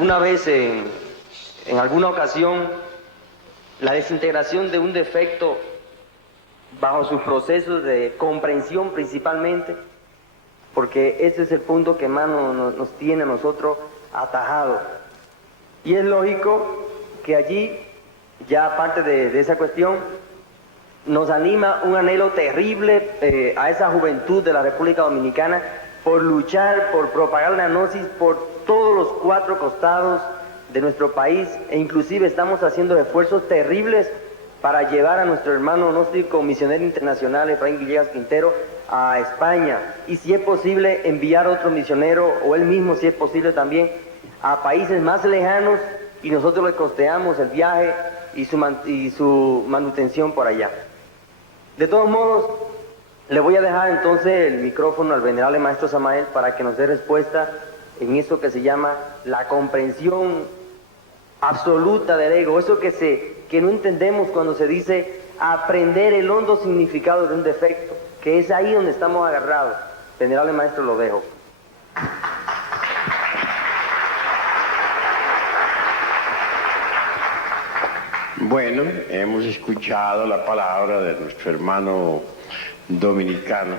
Una vez, en alguna ocasión, la desintegración de un defecto bajo sus procesos de comprensión principalmente, porque ese es el punto que más nos tiene a nosotros atajados. Y es lógico que allí, ya aparte de esa cuestión, nos anima un anhelo terrible a esa juventud de la República Dominicana por luchar, por propagar la gnosis por todos los cuatro costados de nuestro país, e inclusive estamos haciendo esfuerzos terribles para llevar a nuestro hermano gnóstico misionero internacional Efraín Villegas Quintero a España, y si es posible enviar otro misionero, o él mismo si es posible también, a países más lejanos, y nosotros le costeamos el viaje y su manutención por allá. De todos modos, le voy a dejar entonces el micrófono al venerable maestro Samael para que nos dé respuesta en eso que se llama la comprensión absoluta del ego, eso que no entendemos cuando se dice aprender el hondo significado de un defecto, que es ahí donde estamos agarrados. Venerable maestro, lo dejo. Bueno, hemos escuchado la palabra de nuestro hermano dominicano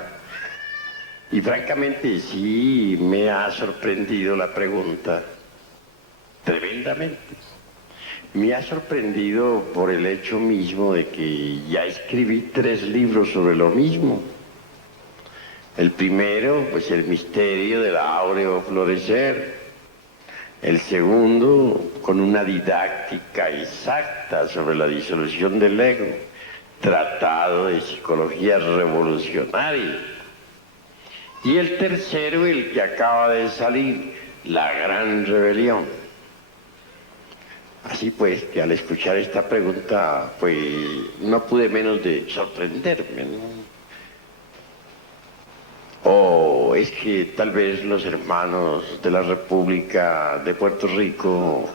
y francamente sí me ha sorprendido la pregunta tremendamente. Me ha sorprendido por el hecho mismo de que ya escribí 3 libros sobre lo mismo. El primero, pues el misterio del áureo florecer. El segundo, con una didáctica exacta sobre la disolución del ego, tratado de psicología revolucionaria. Y el tercero, el que acaba de salir, la gran rebelión. Así pues, que al escuchar esta pregunta, pues no pude menos de sorprenderme, ¿no? O es que tal vez los hermanos de la República de Puerto Rico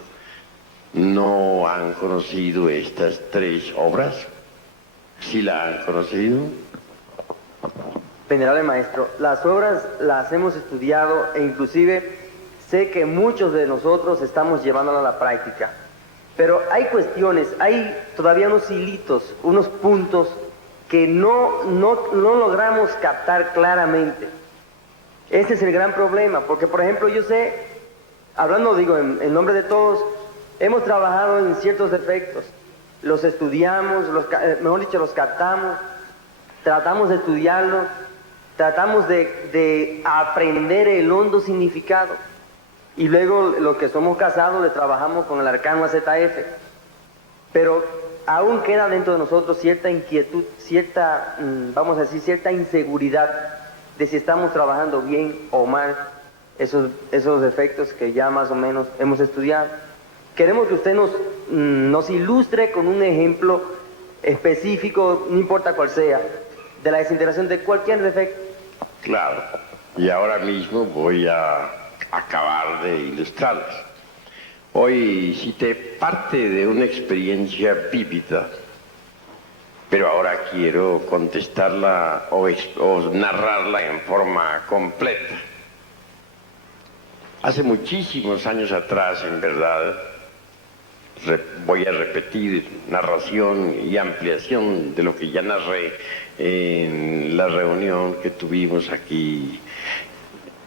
no han conocido estas 3 obras. ¿Sí la han conocido? Venerable maestro, las obras las hemos estudiado e inclusive sé que muchos de nosotros estamos llevándolas a la práctica. Pero hay cuestiones, hay todavía unos hilitos, unos puntos que no logramos captar claramente. Ese es el gran problema, porque por ejemplo yo sé, hablando digo en nombre de todos, hemos trabajado en ciertos defectos, los estudiamos, mejor dicho, los captamos, tratamos de estudiarlos, tratamos de aprender el hondo significado, y luego los que somos casados le trabajamos con el arcano AZF, pero aún queda dentro de nosotros cierta inquietud, cierta, vamos a decir, cierta inseguridad de si estamos trabajando bien o mal esos defectos que ya más o menos hemos estudiado. Queremos que usted nos ilustre con un ejemplo específico, no importa cuál sea, de la desintegración de cualquier defecto. Claro, y ahora mismo voy a acabar de ilustrarlas. Hoy cité parte de una experiencia vívida, pero ahora quiero contestarla o narrarla en forma completa. Hace muchísimos años atrás, en verdad, voy a repetir narración y ampliación de lo que ya narré en la reunión que tuvimos aquí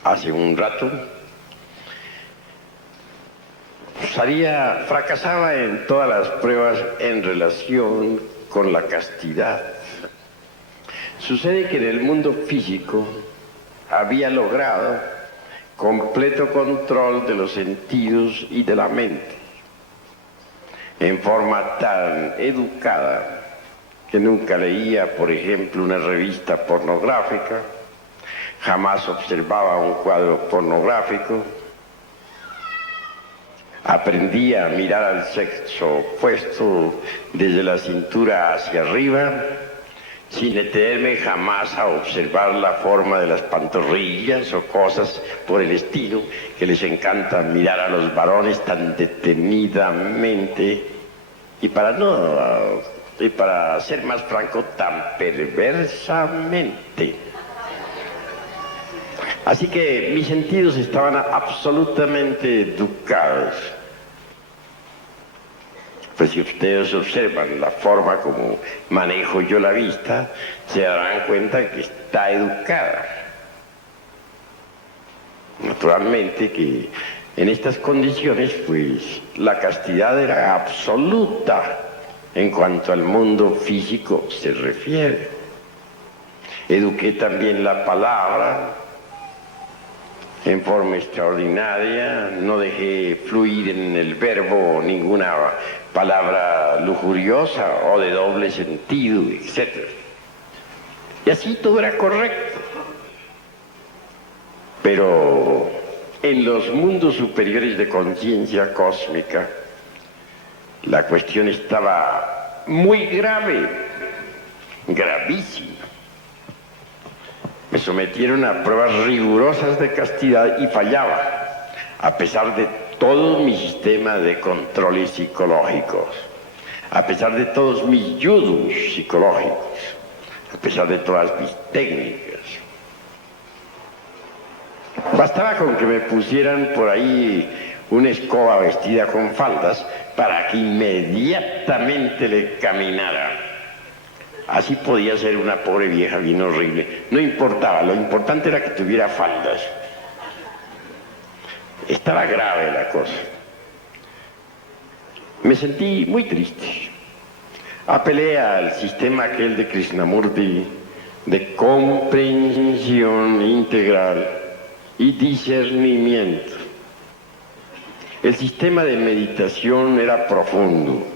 hace un rato. Fracasaba en todas las pruebas en relación con la castidad. Sucede que en el mundo físico había logrado completo control de los sentidos y de la mente, en forma tan educada que nunca leía, por ejemplo, una revista pornográfica, jamás observaba un cuadro pornográfico, aprendía a mirar al sexo opuesto desde la cintura hacia arriba, sin detenerme jamás a observar la forma de las pantorrillas o cosas por el estilo que les encanta mirar a los varones tan detenidamente y para ser más franco, tan perversamente. Así que mis sentidos estaban absolutamente educados. Pues si ustedes observan la forma como manejo yo la vista, se darán cuenta que está educada. Naturalmente que en estas condiciones, pues la castidad era absoluta en cuanto al mundo físico se refiere. Eduqué también la palabra en forma extraordinaria, no dejé fluir en el verbo ninguna palabra lujuriosa o de doble sentido, etc. Y así todo era correcto. Pero en los mundos superiores de conciencia cósmica, la cuestión estaba muy grave, gravísima. Me sometieron a pruebas rigurosas de castidad y fallaba, a pesar de todo mi sistema de controles psicológicos, a pesar de todos mis yudus psicológicos, a pesar de todas mis técnicas. Bastaba con que me pusieran por ahí una escoba vestida con faldas para que inmediatamente le caminara. Así podía ser una pobre vieja bien horrible. No importaba, lo importante era que tuviera faldas. Estaba grave la cosa. Me sentí muy triste. Apelé al sistema aquel de Krishnamurti de comprensión integral y discernimiento. El sistema de meditación era profundo.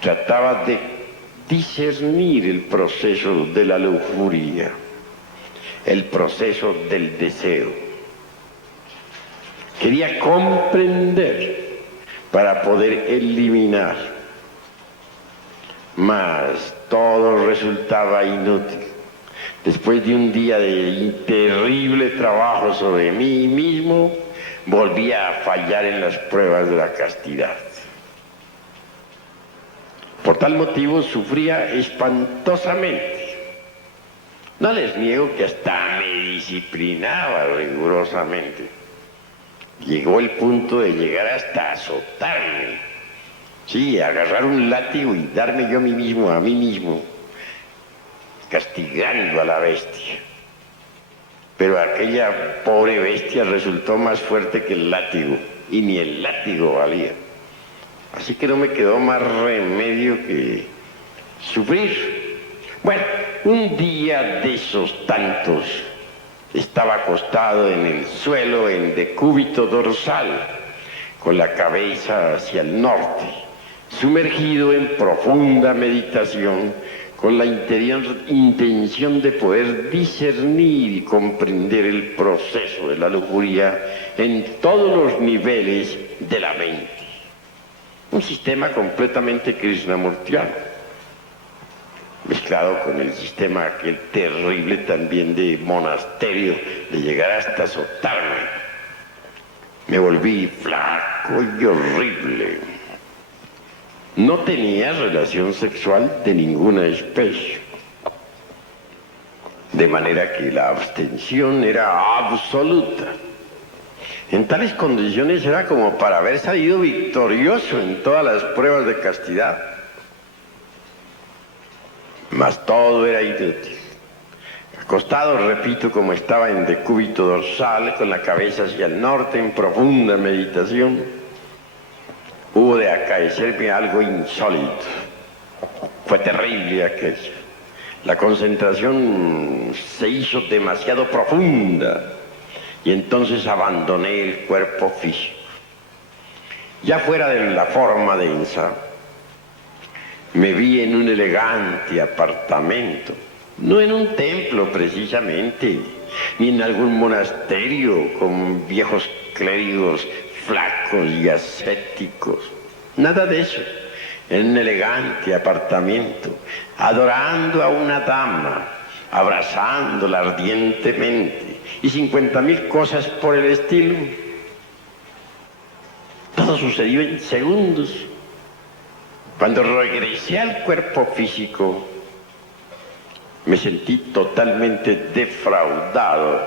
Trataba de discernir el proceso de la lujuria, el proceso del deseo. Quería comprender para poder eliminar, mas todo resultaba inútil. Después de un día de terrible trabajo sobre mí mismo, volví a fallar en las pruebas de la castidad. Por tal motivo sufría espantosamente. No les niego que hasta me disciplinaba rigurosamente. Llegó el punto de llegar hasta azotarme. Sí, agarrar un látigo y darme yo a mí mismo, castigando a la bestia. Pero aquella pobre bestia resultó más fuerte que el látigo, y ni el látigo valía. Así que no me quedó más remedio que sufrir. Bueno, un día de esos tantos, estaba acostado en el suelo en decúbito dorsal, con la cabeza hacia el norte, sumergido en profunda meditación, con la intención de poder discernir y comprender el proceso de la lujuria en todos los niveles de la mente. Un sistema completamente krishnamurtiano, mezclado con el sistema aquel terrible también de monasterio, de llegar hasta azotarme. Me volví flaco y horrible. No tenía relación sexual de ninguna especie. De manera que la abstención era absoluta. En tales condiciones era como para haber salido victorioso en todas las pruebas de castidad. Mas todo era inútil. Acostado, repito, como estaba en decúbito dorsal, con la cabeza hacia el norte, en profunda meditación, hubo de acaecerme algo insólito. Fue terrible aquello. La concentración se hizo demasiado profunda. Y entonces abandoné el cuerpo físico. Ya fuera de la forma densa, me vi en un elegante apartamento, no en un templo precisamente, ni en algún monasterio con viejos clérigos flacos y ascéticos. Nada de eso. En un elegante apartamento, adorando a una dama, abrazándola ardientemente, y 50.000 cosas por el estilo. Todo sucedió en segundos. Cuando regresé al cuerpo físico, me sentí totalmente defraudado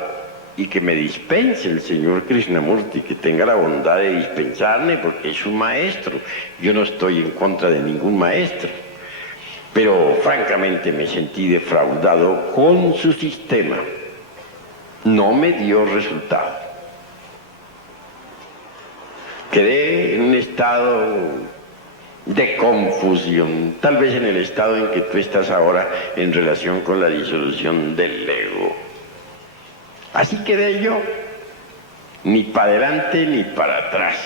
y que me dispense el señor Krishnamurti, que tenga la bondad de dispensarme porque es un maestro. Yo no estoy en contra de ningún maestro, pero francamente me sentí defraudado con su sistema. No me dio resultado. Quedé en un estado de confusión, tal vez en el estado en que tú estás ahora en relación con la disolución del ego. Así quedé yo, ni para adelante ni para atrás.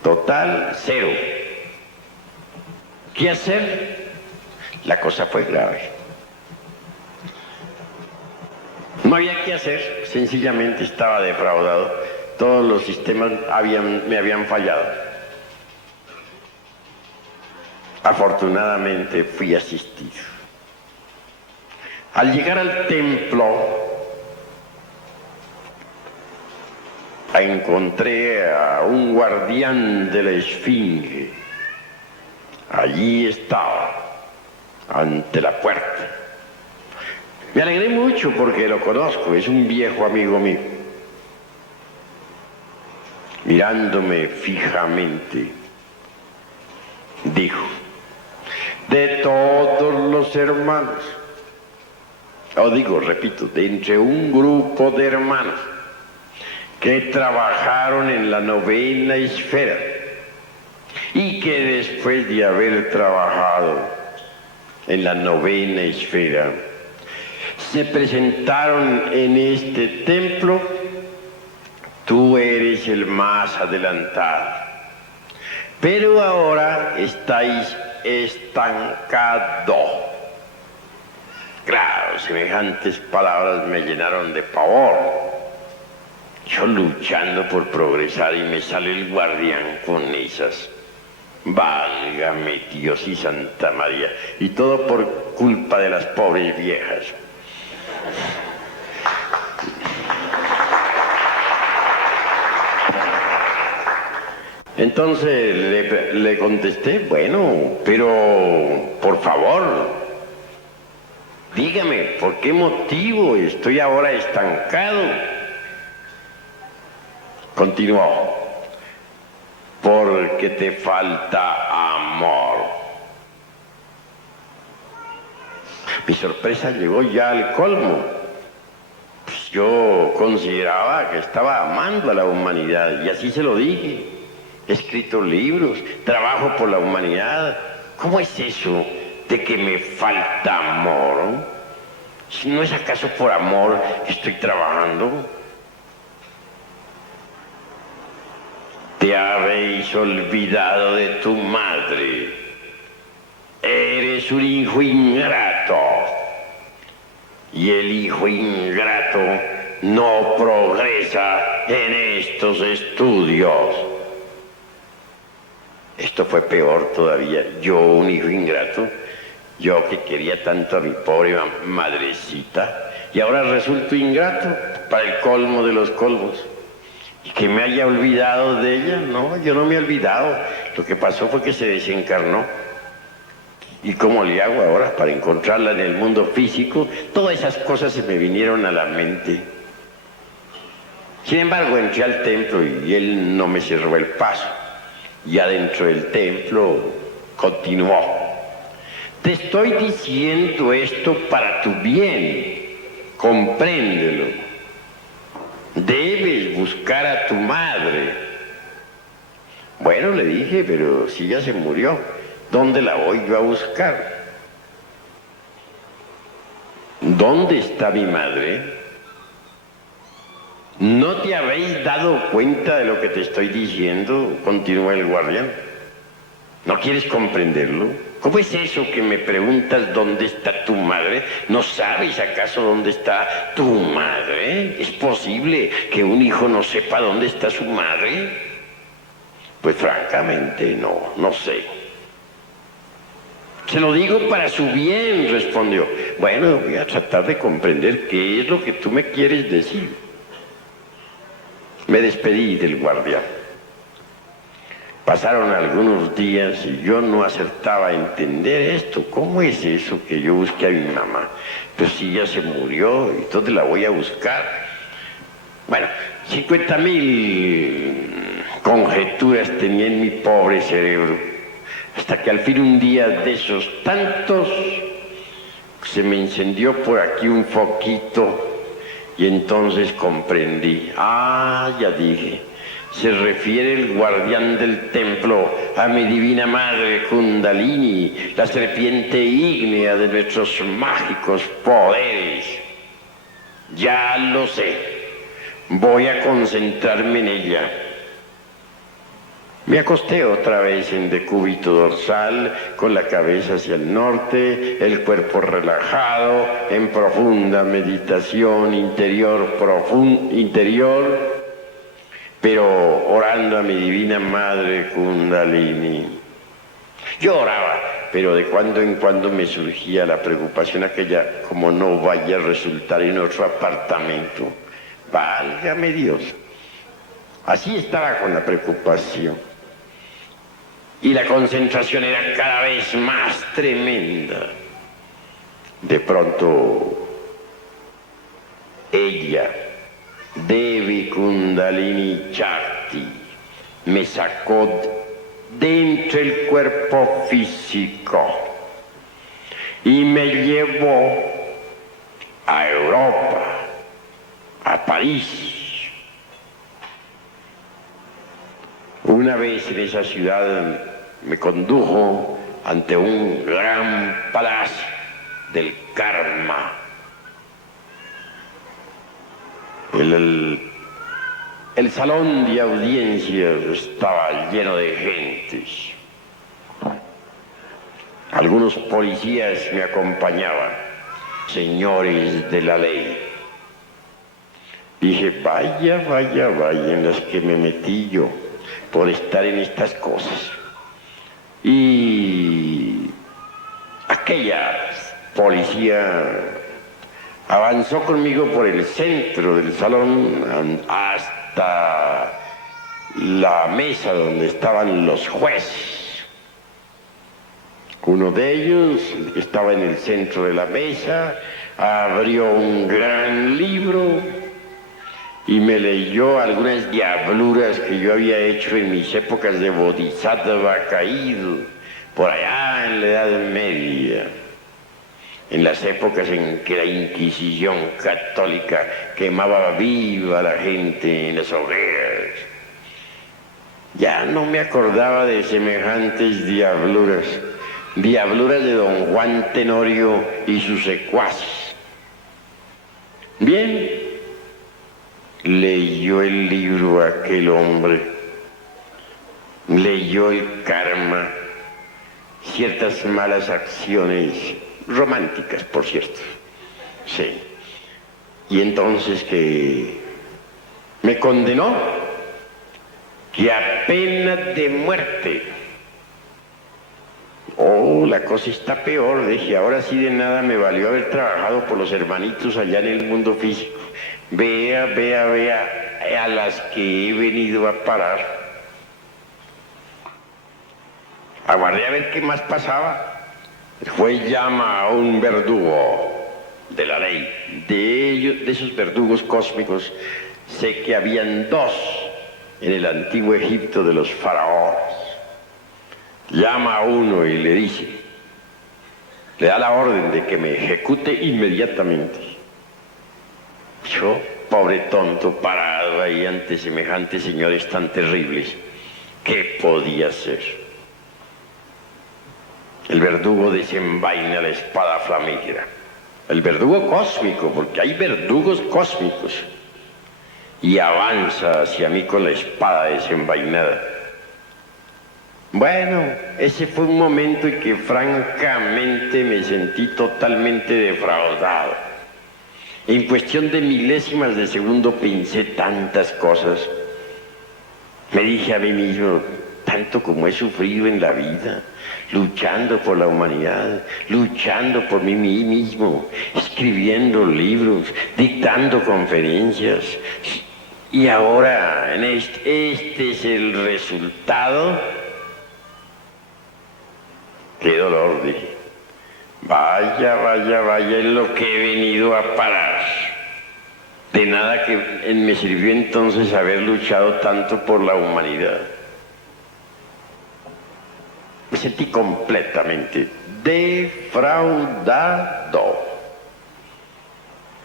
Total, cero. ¿Qué hacer? La cosa fue grave. No había qué hacer, sencillamente estaba defraudado. Todos los sistemas me habían fallado. Afortunadamente fui asistido. Al llegar al templo, encontré a un guardián de la esfinge. Allí estaba, ante la puerta. Me alegré mucho porque lo conozco, es un viejo amigo mío. Mirándome fijamente, dijo: de todos los hermanos, repito, de entre un grupo de hermanos que trabajaron en la novena esfera y que después de haber trabajado en la novena esfera se presentaron en este templo, tú eres el más adelantado. Pero ahora estáis estancados. Claro, semejantes palabras me llenaron de pavor. Yo luchando por progresar y me sale el guardián con esas. Válgame Dios y Santa María. Y todo por culpa de las pobres viejas. Entonces le contesté: bueno, pero por favor, dígame, ¿por qué motivo estoy ahora estancado? Continuó: porque te falta amor. Mi sorpresa llegó ya al colmo. Pues yo consideraba que estaba amando a la humanidad y así se lo dije. He escrito libros, trabajo por la humanidad. ¿Cómo es eso de que me falta amor? ¿No es acaso por amor que estoy trabajando? Te habéis olvidado de tu madre. Eres un hijo ingrato. Y el hijo ingrato no progresa en estos estudios. Esto fue peor todavía. Yo, un hijo ingrato, yo que quería tanto a mi pobre madrecita, y ahora resulto ingrato para el colmo de los colmos. ¿Y que me haya olvidado de ella? No, yo no me he olvidado. Lo que pasó fue que se desencarnó. ¿Y cómo le hago ahora para encontrarla en el mundo físico? Todas esas cosas se me vinieron a la mente. Sin embargo, entré al templo y él no me cerró el paso. Y adentro del templo continuó: te estoy diciendo esto para tu bien, compréndelo. Debes buscar a tu madre. Bueno, le dije, pero si ya se murió, ¿dónde la voy yo a buscar? ¿Dónde está mi madre? ¿No te habéis dado cuenta de lo que te estoy diciendo? Continuó el guardián. ¿No quieres comprenderlo? ¿Cómo es eso que me preguntas dónde está tu madre? ¿No sabes acaso dónde está tu madre? ¿Es posible que un hijo no sepa dónde está su madre? Pues francamente no sé. Se lo digo para su bien, respondió. Bueno, voy a tratar de comprender qué es lo que tú me quieres decir. Me despedí del guardián. Pasaron algunos días y yo no acertaba a entender esto. ¿Cómo es eso que yo busqué a mi mamá? Pues si ya se murió, ¿y dónde la voy a buscar? Bueno, 50.000 conjeturas tenía en mi pobre cerebro, hasta que al fin un día de esos tantos se me encendió por aquí un foquito y entonces comprendí. Ah, ya dije, se refiere el guardián del templo a mi divina madre Kundalini, la serpiente ígnea de nuestros mágicos poderes. Ya lo sé, voy a concentrarme en ella. Me acosté otra vez en decúbito dorsal, con la cabeza hacia el norte, el cuerpo relajado, en profunda meditación interior, pero orando a mi divina madre Kundalini. Yo oraba, pero de cuando en cuando me surgía la preocupación aquella, como no vaya a resultar en otro apartamento. Válgame Dios. Así estaba con la preocupación. Y la concentración era cada vez más tremenda. De pronto, ella, Devi Kundalini Shakti, me sacó de entre el cuerpo físico y me llevó a Europa, a París. Una vez en esa ciudad me condujo ante un gran palacio del karma. El salón de audiencias estaba lleno de gentes. Algunos policías me acompañaban, señores de la ley. Dije, vaya en las que me metí yo por estar en estas cosas. Y aquella policía avanzó conmigo por el centro del salón hasta la mesa donde estaban los jueces. Uno de ellos, el que estaba en el centro de la mesa, abrió un gran libro y me leyó algunas diabluras que yo había hecho en mis épocas de bodhisattva caído, por allá en la Edad Media, en las épocas en que la Inquisición católica quemaba viva a la gente en las hogueras. Ya no me acordaba de semejantes diabluras de don Juan Tenorio y sus secuaces. Bien, leyó el libro aquel hombre, leyó el karma, ciertas malas acciones, románticas por cierto, sí, y entonces que me condenó, que a pena de muerte. Oh, la cosa está peor, dije, ahora sí de nada me valió haber trabajado por los hermanitos allá en el mundo físico. Vea a las que he venido a parar. Aguardé a ver qué más pasaba. El juez llama a un verdugo de la ley. De esos verdugos cósmicos, sé que habían dos en el antiguo Egipto de los faraones. Llama a uno y le dice, le da la orden de que me ejecute inmediatamente. Yo, pobre tonto, parado ahí ante semejantes señores tan terribles, ¿qué podía hacer? El verdugo desenvaina la espada flamígera. El verdugo cósmico, porque hay verdugos cósmicos. Y avanza hacia mí con la espada desenvainada. Bueno, ese fue un momento en que francamente me sentí totalmente defraudado. En cuestión de milésimas de segundo pensé tantas cosas. Me dije a mí mismo, tanto como he sufrido en la vida, luchando por la humanidad, luchando por mí mismo, escribiendo libros, dictando conferencias. Y ahora, este es el resultado. Qué dolor, dije. Vaya, vaya, vaya en lo que he venido a parar. De nada que me sirvió entonces haber luchado tanto por la humanidad. Me sentí completamente defraudado.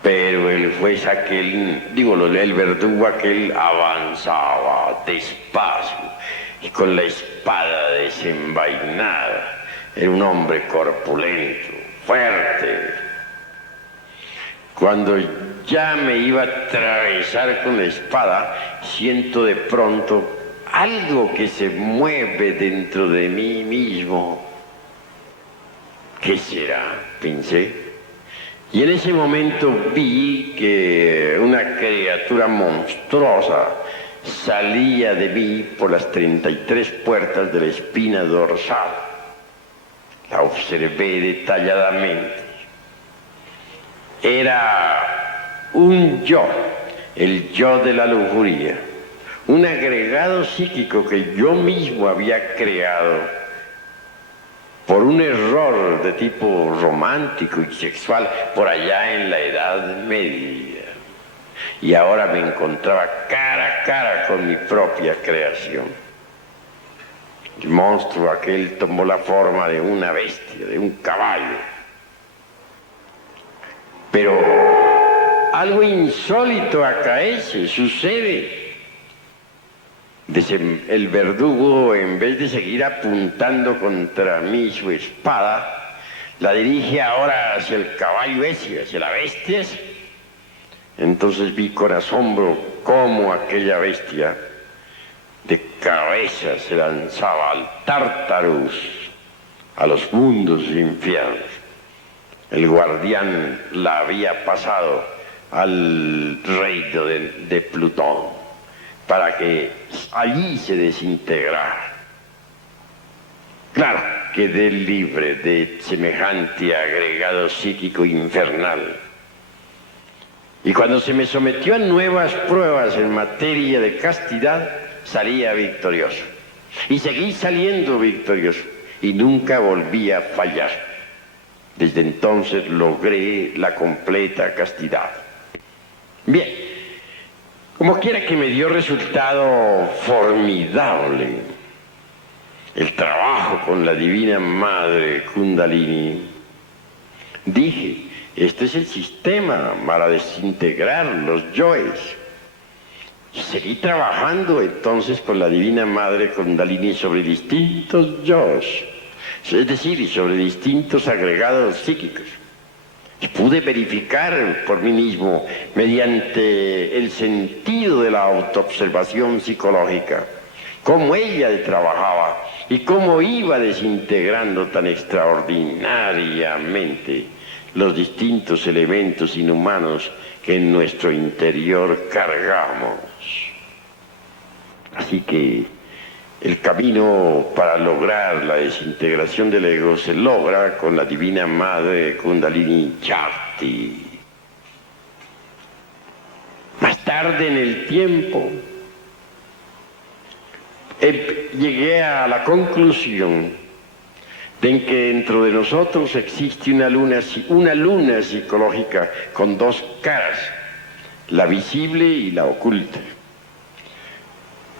Pero el juez aquel, el verdugo aquel avanzaba despacio y con la espada desenvainada. Era un hombre corpulento, fuerte. Cuando ya me iba a atravesar con la espada, siento de pronto algo que se mueve dentro de mí mismo. ¿Qué será? Pensé. Y en ese momento vi que una criatura monstruosa salía de mí por las 33 puertas de la espina dorsal. La observé detalladamente. Era un yo, el yo de la lujuria, un agregado psíquico que yo mismo había creado por un error de tipo romántico y sexual por allá en la Edad Media. Y ahora me encontraba cara a cara con mi propia creación. El monstruo aquel tomó la forma de una bestia, de un caballo. Pero algo insólito acaece, sucede. El verdugo, en vez de seguir apuntando contra mí su espada, la dirige ahora hacia el caballo ese, hacia la bestia. Entonces vi con asombro cómo aquella bestia de cabeza se lanzaba al Tártarus, a los mundos infiernos. El guardián la había pasado al reino de Plutón, para que allí se desintegrara. Claro, quedé libre de semejante agregado psíquico infernal. Y cuando se me sometió a nuevas pruebas en materia de castidad, salía victorioso. Y seguí saliendo victorioso. Y nunca volví a fallar. Desde entonces logré la completa castidad. Bien. Como quiera que me dio resultado formidable el trabajo con la Divina Madre Kundalini, dije, este es el sistema para desintegrar los yoes. Y seguí trabajando entonces con la Divina Madre Kundalini sobre distintos yoes, es decir, sobre distintos agregados psíquicos. Y pude verificar por mí mismo, mediante el sentido de la autoobservación psicológica, cómo ella trabajaba y cómo iba desintegrando tan extraordinariamente los distintos elementos inhumanos que en nuestro interior cargamos. Así que el camino para lograr la desintegración del ego se logra con la Divina Madre Kundalini Shakti. Más tarde en el tiempo, llegué a la conclusión de que dentro de nosotros existe una luna psicológica con dos caras, la visible y la oculta.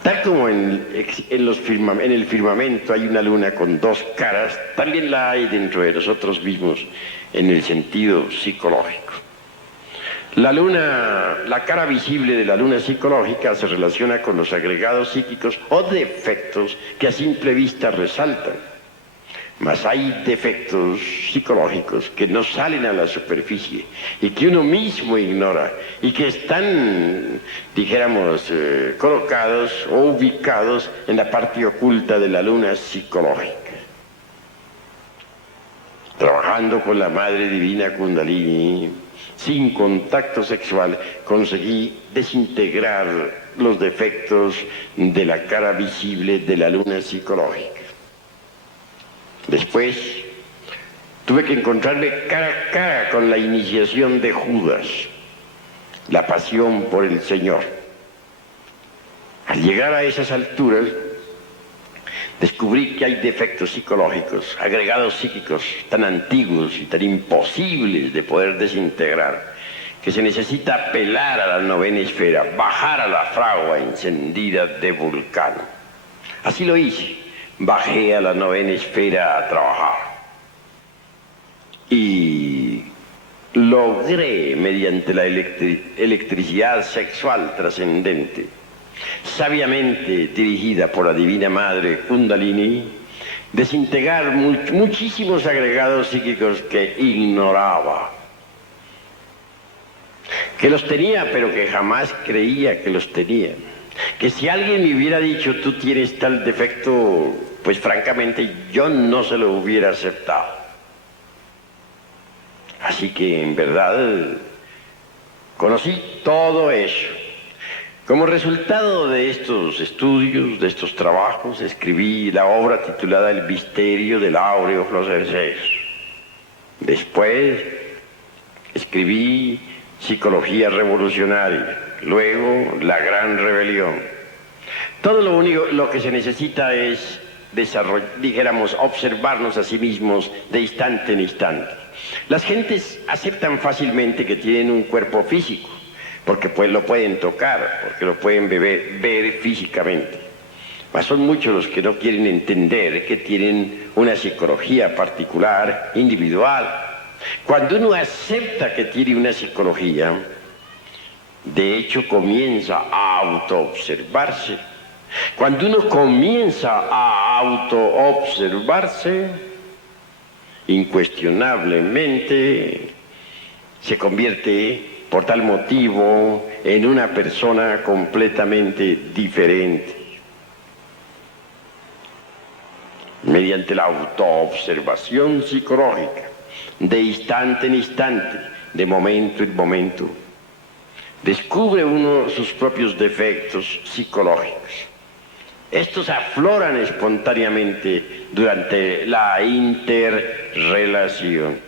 Tal como en el firmamento hay una luna con dos caras, también la hay dentro de nosotros mismos en el sentido psicológico. La cara visible de la luna psicológica se relaciona con los agregados psíquicos o defectos que a simple vista resaltan. Mas hay defectos psicológicos que no salen a la superficie y que uno mismo ignora y que están, dijéramos, colocados o ubicados en la parte oculta de la luna psicológica. Trabajando con la Madre Divina Kundalini, sin contacto sexual, conseguí desintegrar los defectos de la cara visible de la luna psicológica. Después tuve que encontrarme cara a cara con la iniciación de Judas, la pasión por el Señor. Al llegar a esas alturas, descubrí que hay defectos psicológicos, agregados psíquicos tan antiguos y tan imposibles de poder desintegrar, que se necesita apelar a la novena esfera, bajar a la fragua encendida de Vulcano. Así lo hice, bajé a la novena esfera a trabajar. Y logré, mediante la electricidad sexual trascendente, sabiamente dirigida por la Divina Madre Kundalini, desintegrar muchísimos agregados psíquicos que ignoraba, que los tenía pero que jamás creía que los tenía, que si alguien me hubiera dicho tú tienes tal defecto, pues francamente yo no se lo hubiera aceptado. Así que en verdad conocí todo eso. Como resultado de estos estudios, de estos trabajos, escribí la obra titulada El misterio del áureo Florceps. Después escribí Psicología revolucionaria, luego La gran rebelión. Todo lo que se necesita es observarnos a sí mismos de instante en instante. Las gentes aceptan fácilmente que tienen un cuerpo físico, porque pues lo pueden tocar, porque lo pueden ver físicamente. Mas son muchos los que no quieren entender que tienen una psicología particular, individual. Cuando uno acepta que tiene una psicología, de hecho comienza a autoobservarse. Cuando uno comienza a autoobservarse, incuestionablemente se convierte por tal motivo en una persona completamente diferente. Mediante la autoobservación psicológica, de instante en instante, de momento en momento, descubre uno sus propios defectos psicológicos. Estos afloran espontáneamente durante la interrelación.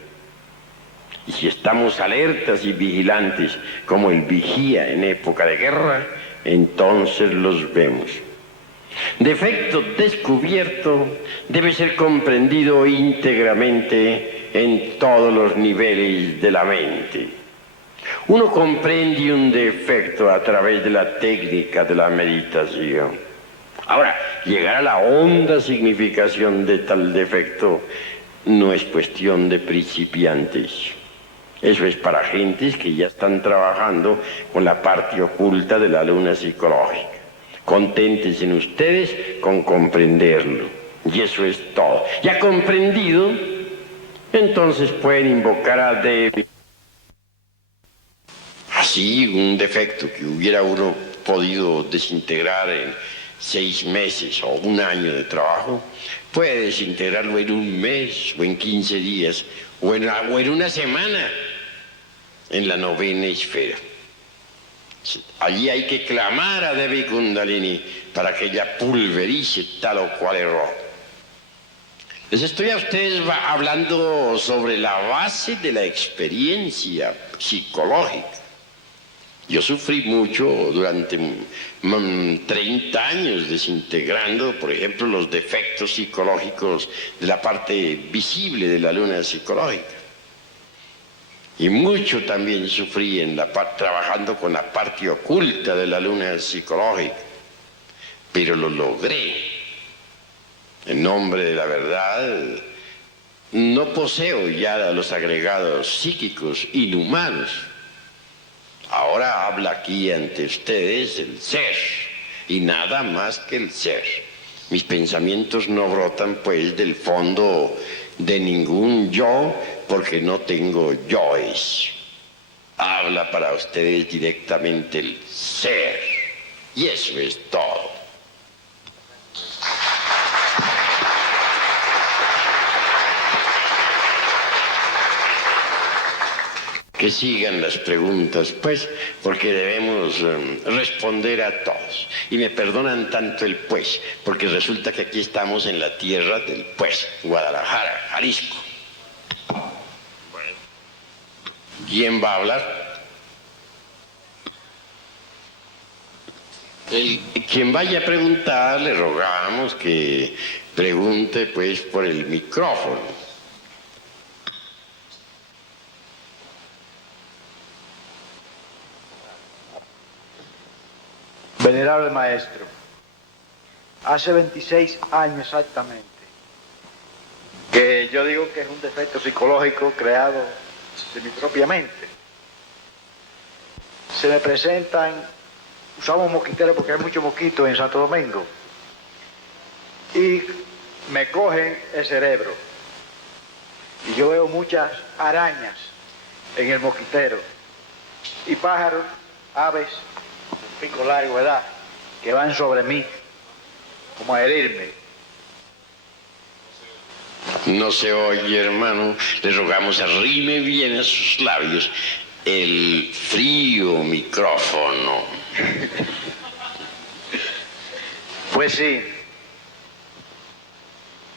Y si estamos alertas y vigilantes como el vigía en época de guerra, entonces los vemos. Defecto descubierto debe ser comprendido íntegramente en todos los niveles de la mente. Uno comprende un defecto a través de la técnica de la meditación. Ahora, llegar a la honda significación de tal defecto no es cuestión de principiantes. Eso es para gentes que ya están trabajando con la parte oculta de la luna psicológica. Conténtense ustedes con comprenderlo. Y eso es todo. Ya comprendido, entonces pueden invocar a Devi. Así, un defecto que hubiera uno podido desintegrar en 6 meses o 1 año de trabajo, puede desintegrarlo en 1 mes o en 15 días o en 1 semana en la novena esfera. Allí hay que clamar a Devi Kundalini para que ella pulverice tal o cual error. Les estoy a ustedes hablando sobre la base de la experiencia psicológica. Yo sufrí mucho durante 30 años desintegrando, por ejemplo, los defectos psicológicos de la parte visible de la luna psicológica. Y mucho también sufrí trabajando con la parte oculta de la luna psicológica. Pero lo logré. En nombre de la verdad, no poseo ya los agregados psíquicos inhumanos. Ahora habla aquí ante ustedes el ser, y nada más que el ser. Mis pensamientos no brotan pues del fondo de ningún yo, porque no tengo yoes. Habla para ustedes directamente el ser, y eso es todo. Que sigan las preguntas, pues, porque debemos responder a todos. Y me perdonan tanto el pues, porque resulta que aquí estamos en la tierra del pues, Guadalajara, Jalisco. Bueno. ¿Quién va a hablar? Quien vaya a preguntar, le rogamos que pregunte pues por el micrófono. Venerable maestro, hace 26 años exactamente que yo digo que es un defecto psicológico creado de mi propia mente. Se me presentan, usamos mosquiteros porque hay muchos mosquitos en Santo Domingo, y me cogen el cerebro. Y yo veo muchas arañas en el mosquitero, y pájaros, aves, pico largo, ¿verdad?, que van sobre mí, como a herirme. No se oye, hermano. Le rogamos arrime bien a sus labios el frío micrófono. Pues sí,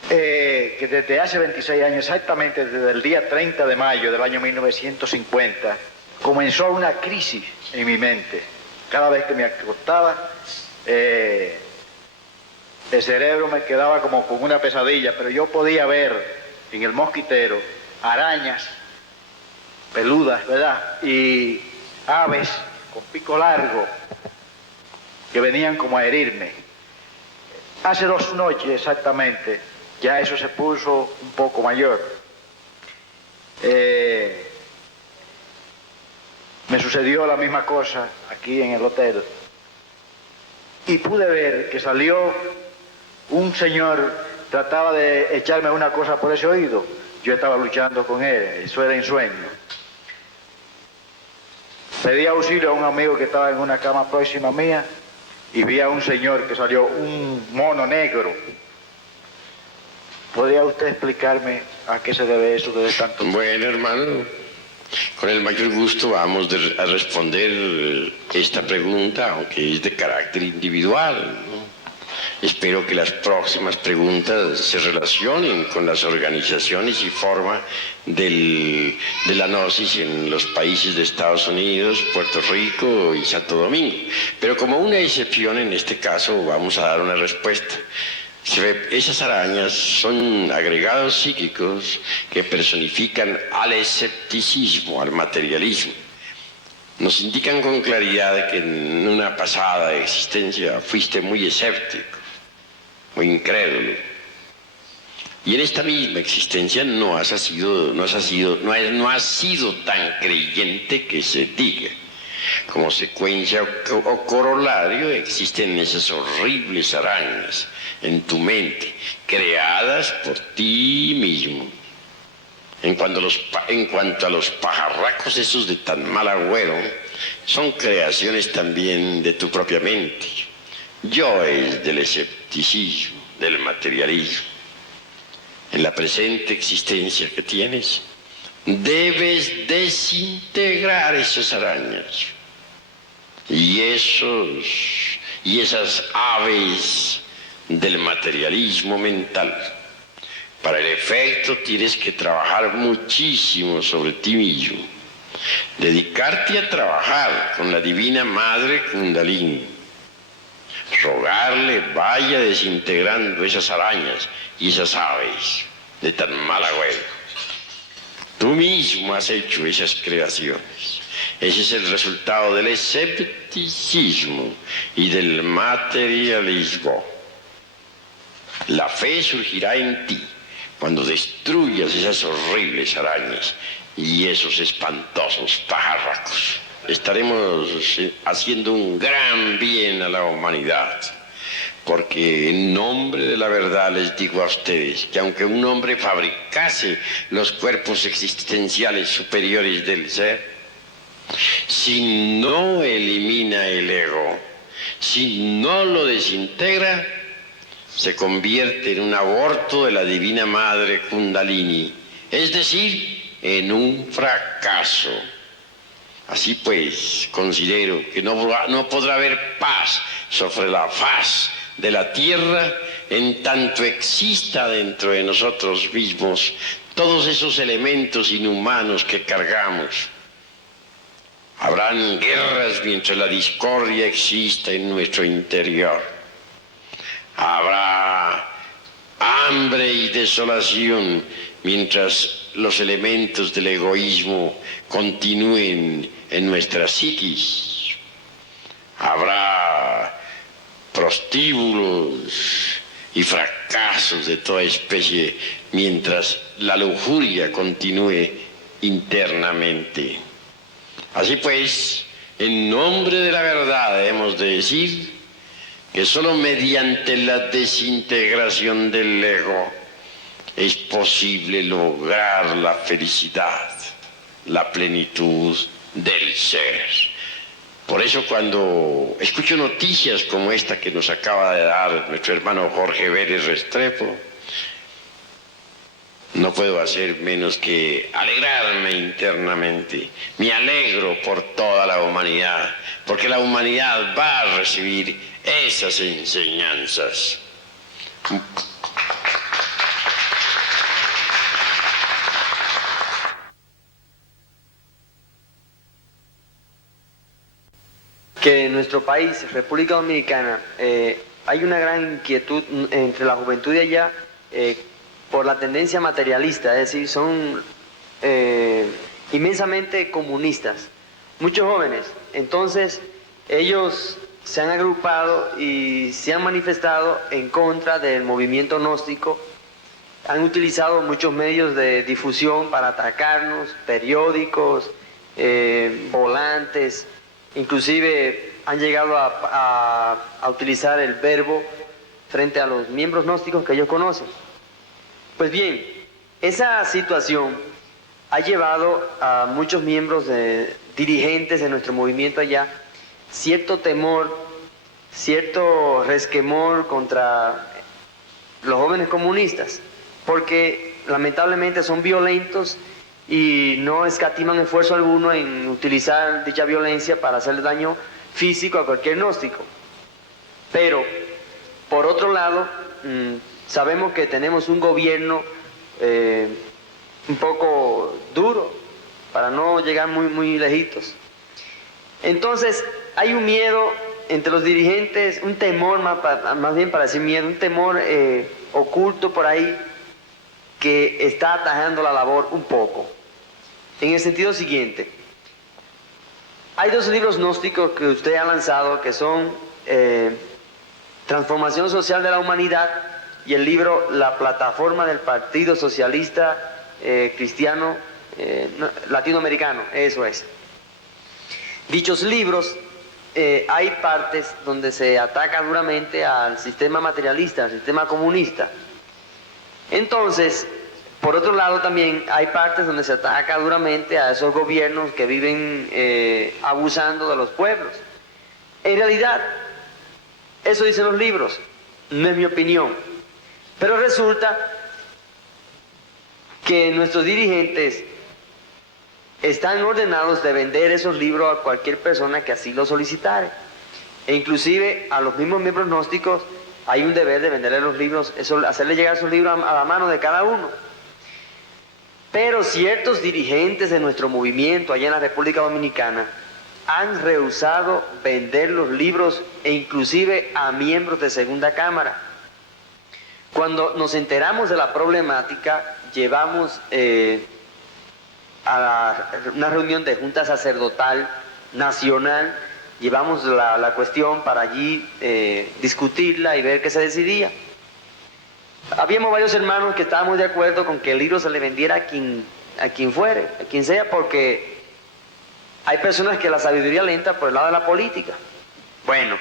que desde hace 26 años, exactamente desde el día 30 de mayo del año 1950, comenzó una crisis en mi mente. Cada vez que me acostaba, el cerebro me quedaba como con una pesadilla, pero yo podía ver en el mosquitero arañas peludas, ¿verdad?, y aves con pico largo que venían como a herirme. Hace 2 noches exactamente, ya eso se puso un poco mayor. Me sucedió la misma cosa aquí en el hotel y pude ver que salió un señor, trataba de echarme una cosa por ese oído. Yo estaba luchando con él, eso era en sueño. Pedí auxilio a un amigo que estaba en una cama próxima mía y vi a un señor que salió, un mono negro. ¿Podría usted explicarme a qué se debe eso desde tanto tiempo? Bueno, hermano, con el mayor gusto vamos a responder esta pregunta, aunque es de carácter individual, ¿no? Espero que las próximas preguntas se relacionen con las organizaciones y forma de la gnosis en los países de Estados Unidos, Puerto Rico y Santo Domingo. Pero como una excepción en este caso vamos a dar una respuesta. Esas arañas son agregados psíquicos que personifican al escepticismo, al materialismo. Nos indican con claridad de que en una pasada existencia fuiste muy escéptico, muy incrédulo. Y en esta misma existencia no has sido tan creyente que se diga. Como secuencia o corolario existen esas horribles arañas en tu mente, creadas por ti mismo. En cuanto a los pajarracos esos de tan mal agüero, son creaciones también de tu propia mente. Yo es del escepticismo, del materialismo. En la presente existencia que tienes, debes desintegrar esas arañas y esas aves del materialismo mental. Para el efecto tienes que trabajar muchísimo sobre ti mismo, dedicarte a trabajar con la Divina Madre Kundalini, rogarle vaya desintegrando esas arañas y esas aves de tan mal agüero. Tú mismo has hecho esas creaciones. Ese es el resultado del escepticismo y del materialismo. La fe surgirá en ti cuando destruyas esas horribles arañas y esos espantosos pajarracos. Estaremos haciendo un gran bien a la humanidad, porque en nombre de la verdad les digo a ustedes que aunque un hombre fabricase los cuerpos existenciales superiores del ser, si no elimina el ego, si no lo desintegra, se convierte en un aborto de la Divina Madre Kundalini, es decir, en un fracaso. Así pues, considero que no podrá haber paz sobre la faz de la tierra en tanto exista dentro de nosotros mismos todos esos elementos inhumanos que cargamos. Habrán guerras mientras la discordia exista en nuestro interior. Habrá hambre y desolación mientras los elementos del egoísmo continúen en nuestra psiquis. Habrá prostíbulos y fracasos de toda especie mientras la lujuria continúe internamente. Así pues, en nombre de la verdad hemos de decir que solo mediante la desintegración del ego es posible lograr la felicidad, la plenitud del ser. Por eso cuando escucho noticias como esta que nos acaba de dar nuestro hermano Jorge Vélez Restrepo, no puedo hacer menos que alegrarme internamente. Me alegro por toda la humanidad, porque la humanidad va a recibir esas enseñanzas. Que en nuestro país, República Dominicana, hay una gran inquietud entre la juventud de allá por la tendencia materialista, es decir, son inmensamente comunistas, muchos jóvenes. Entonces, ellos se han agrupado y se han manifestado en contra del movimiento gnóstico, han utilizado muchos medios de difusión para atacarnos, periódicos, volantes, inclusive han llegado a utilizar el verbo frente a los miembros gnósticos que ellos conocen. Pues bien, esa situación ha llevado a muchos miembros dirigentes de nuestro movimiento allá cierto temor, cierto resquemor contra los jóvenes comunistas, porque lamentablemente son violentos y no escatiman esfuerzo alguno en utilizar dicha violencia para hacerle daño físico a cualquier gnóstico. Pero, por otro lado, sabemos que tenemos un gobierno un poco duro, para no llegar muy lejitos. Entonces, hay un miedo entre los dirigentes, un temor, más bien para decir miedo, un temor oculto por ahí que está atajando la labor un poco. En el sentido siguiente, hay dos libros gnósticos que usted ha lanzado que son Transformación Social de la Humanidad y el libro La Plataforma del Partido Socialista Cristiano Latinoamericano, eso es. Dichos libros, hay partes donde se ataca duramente al sistema materialista, al sistema comunista. Entonces, por otro lado también hay partes donde se ataca duramente a esos gobiernos que viven abusando de los pueblos. En realidad, eso dicen los libros, no es mi opinión. Pero resulta que nuestros dirigentes están ordenados de vender esos libros a cualquier persona que así lo solicitare. E inclusive a los mismos miembros gnósticos hay un deber de venderle los libros, hacerle llegar sus libros a la mano de cada uno. Pero ciertos dirigentes de nuestro movimiento allá en la República Dominicana han rehusado vender los libros e inclusive a miembros de segunda cámara. Cuando nos enteramos de la problemática, llevamos a una reunión de Junta Sacerdotal Nacional, llevamos la cuestión para allí discutirla y ver qué se decidía. Habíamos varios hermanos que estábamos de acuerdo con que el libro se le vendiera a quien fuere, a quien sea, porque hay personas que la sabiduría le entra por el lado de la política. Bueno,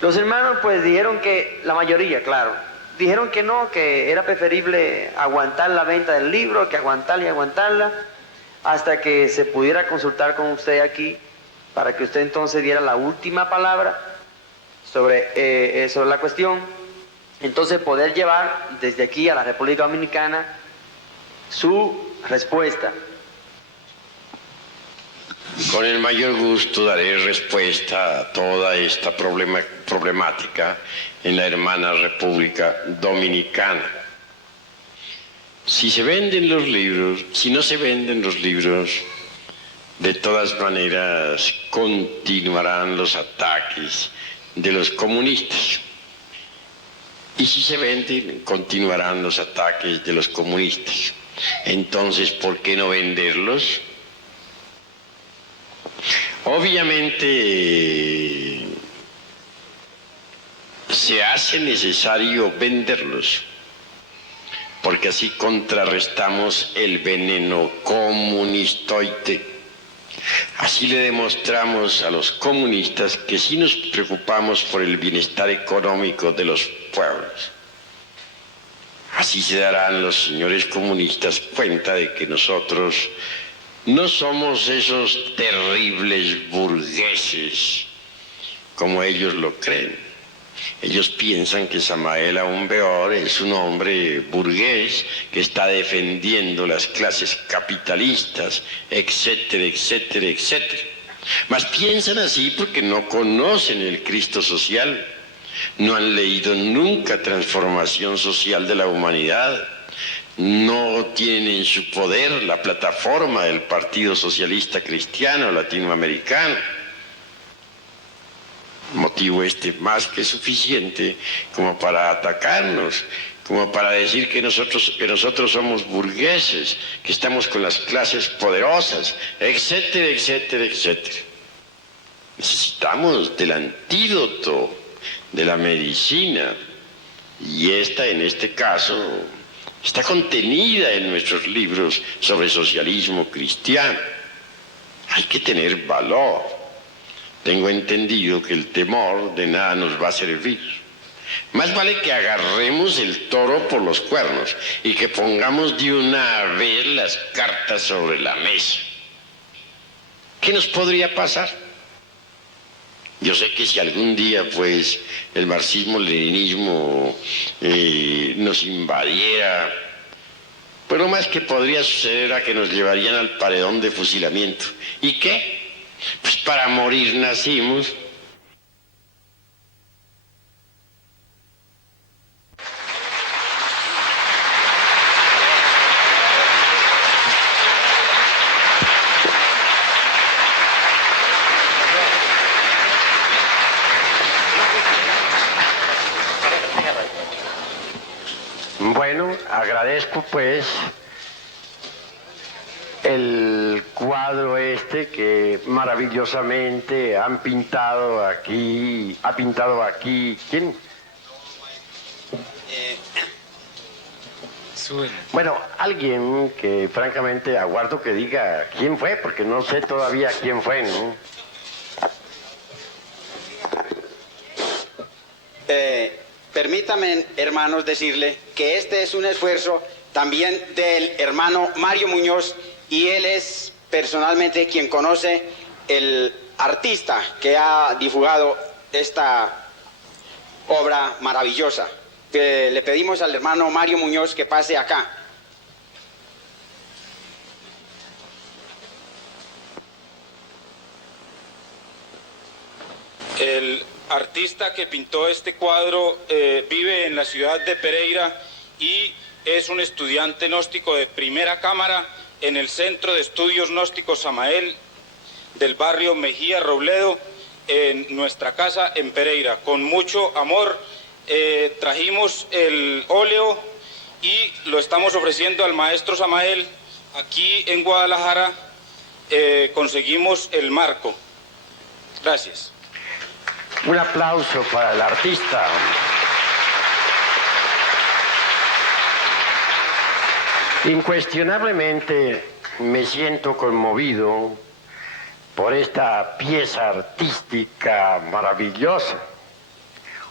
los hermanos pues dijeron que, la mayoría, claro, dijeron que no, que era preferible aguantar la venta del libro, que aguantarla y aguantarla, hasta que se pudiera consultar con usted aquí, para que usted entonces diera la última palabra sobre la cuestión. Entonces poder llevar desde aquí a la República Dominicana su respuesta. Con el mayor gusto daré respuesta a toda esta problemática en la hermana República Dominicana. Si se venden los libros, si no se venden los libros, De todas maneras, continuarán los ataques de los comunistas. Y si se venden, continuarán los ataques de los comunistas. Entonces, ¿por qué no venderlos? Obviamente, se hace necesario venderlos, porque así contrarrestamos el veneno comunistoide. Así le demostramos a los comunistas que sí nos preocupamos por el bienestar económico de los pueblos. Así se darán los señores comunistas cuenta de que nosotros no somos esos terribles burgueses como ellos lo creen. Ellos piensan que Samael Aún Weor es un hombre burgués que está defendiendo las clases capitalistas, etcétera, etcétera, etcétera. Mas piensan así porque no conocen el Cristo social, no han leído nunca Transformación Social de la Humanidad, no tienen en su poder la plataforma del Partido Socialista Cristiano Latinoamericano. Motivo este más que suficiente como para atacarnos, como para decir que nosotros somos burgueses, que estamos con las clases poderosas, etcétera, etcétera, etcétera. Necesitamos del antídoto de la medicina, y esta, en este caso, está contenida en nuestros libros sobre socialismo cristiano. Hay que tener valor. Tengo entendido que el temor de nada nos va a servir. Más vale que agarremos el toro por los cuernos y que pongamos de una vez las cartas sobre la mesa. ¿Qué nos podría pasar? Yo sé que si algún día, pues, el marxismo-leninismo nos invadiera, pues lo más que podría suceder era que nos llevarían al paredón de fusilamiento. ¿Y qué? Pues para morir nacimos. Bueno, agradezco pues el cuadro este que maravillosamente han pintado aquí, ha pintado aquí, ¿quién? Bueno, alguien que francamente aguardo que diga quién fue, porque no sé todavía quién fue, ¿no? Permítame, hermanos, decirle que este es un esfuerzo también del hermano Mario Muñoz, y él es personalmente quien conoce el artista que ha difugado esta obra maravillosa. Le pedimos al hermano Mario Muñoz que pase acá. El artista que pintó este cuadro vive en la ciudad de Pereira y es un estudiante gnóstico de primera cámara en el Centro de Estudios Gnósticos Samael del barrio Mejía Robledo, en nuestra casa en Pereira. Con mucho amor trajimos el óleo y lo estamos ofreciendo al maestro Samael. Aquí en Guadalajara conseguimos el marco. Gracias. Un aplauso para el artista. Incuestionablemente me siento conmovido por esta pieza artística maravillosa.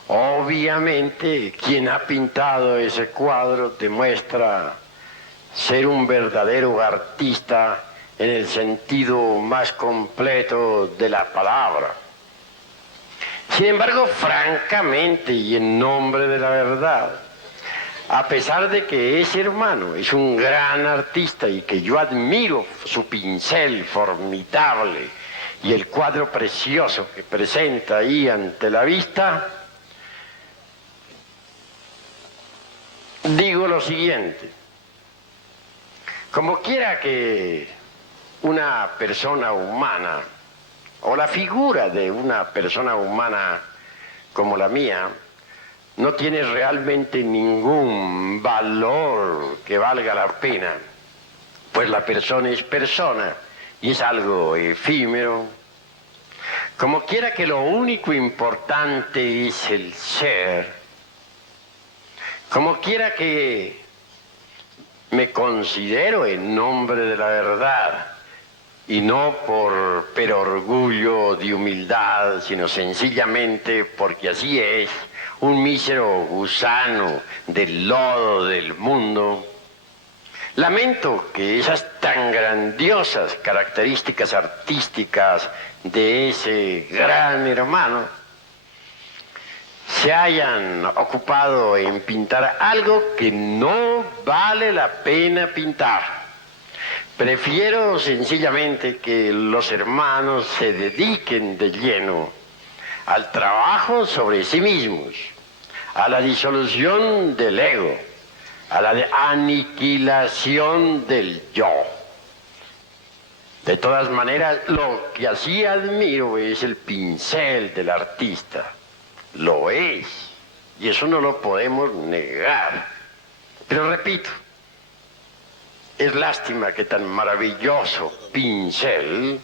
Obviamente, quien ha pintado ese cuadro demuestra ser un verdadero artista en el sentido más completo de la palabra. Sin embargo, francamente y en nombre de la verdad, a pesar de que ese hermano es un gran artista y que yo admiro su pincel formidable y el cuadro precioso que presenta ahí ante la vista, digo lo siguiente: como quiera que una persona humana, o la figura de una persona humana como la mía, no tiene realmente ningún valor que valga la pena, pues la persona es persona y es algo efímero. Como quiera que lo único importante es el ser, como quiera que me considero en nombre de la verdad, y no por orgullo de humildad, sino sencillamente porque así es, un mísero gusano del lodo del mundo. Lamento que esas tan grandiosas características artísticas de ese gran hermano se hayan ocupado en pintar algo que no vale la pena pintar. Prefiero sencillamente que los hermanos se dediquen de lleno al trabajo sobre sí mismos, a la disolución del ego, a la aniquilación del yo. De todas maneras, lo que así admiro es el pincel del artista. Lo es, y eso no lo podemos negar. Pero repito, es lástima que tan maravilloso pincel